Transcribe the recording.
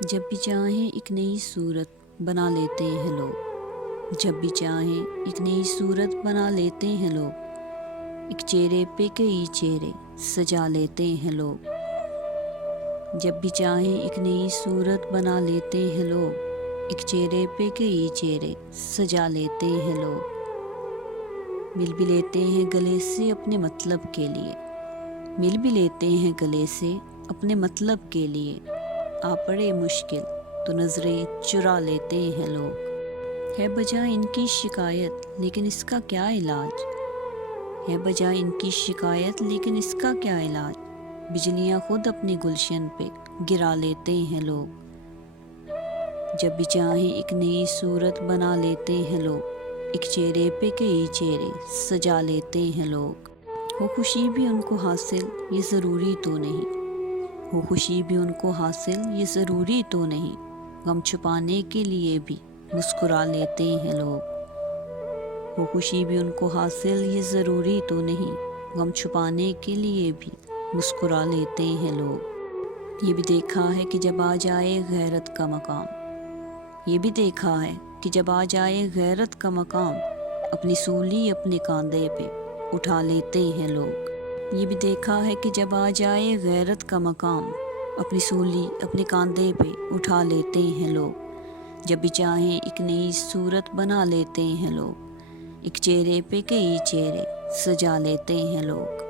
جب بھی چاہیں ایک نئی صورت بنا لیتے ہیں لوگ، جب بھی چاہیں ایک نئی صورت بنا لیتے ہیں لوگ، ایک چہرے پہ کئی چہرے سجا لیتے ہیں لوگ۔ جب بھی چاہیں ایک نئی صورت بنا لیتے ہیں لوگ، ایک چہرے پہ کئی چہرے سجا لیتے ہیں لوگ۔ مل بھی لیتے ہیں گلے سے اپنے مطلب کے لیے، مل بھی لیتے ہیں گلے سے اپنے مطلب کے لیے۔ آ پڑے مشکل تو نظریں چرا لیتے ہیں لوگ۔ ہے بجا ان کی شکایت لیکن اس کا کیا علاج، ہے بجا ان کی شکایت لیکن اس کا کیا علاج۔ بجلیاں خود اپنی گلشن پہ گرا لیتے ہیں لوگ۔ جب بھی چاہیں ایک نئی صورت بنا لیتے ہیں لوگ، ایک چہرے پہ کئی چہرے سجا لیتے ہیں لوگ۔ ہو خوشی بھی ان کو حاصل یہ ضروری تو نہیں، ہو خوشی بھی ان کو حاصل یہ ضروری تو نہیں۔ غم چھپانے کے لیے بھی مسکرا لیتے ہیں لوگ۔ ہو خوشی بھی ان کو حاصل یہ ضروری تو نہیں، غم چھپانے کے لیے بھی مسکرا لیتے ہیں لوگ۔ یہ بھی دیکھا ہے کہ جب آ جائے غیرت کا مقام، یہ بھی دیکھا ہے کہ جب آ جائے غیرت کا مقام، اپنی سولی اپنے کاندھے پہ اٹھا لیتے ہیں لوگ۔ یہ بھی دیکھا ہے کہ جب آ جائے غیرت کا مقام، اپنی سولی اپنے کاندھے پہ اٹھا لیتے ہیں لوگ۔ جب بھی چاہیں ایک نئی صورت بنا لیتے ہیں لوگ، ایک چہرے پہ کئی چہرے سجا لیتے ہیں لوگ۔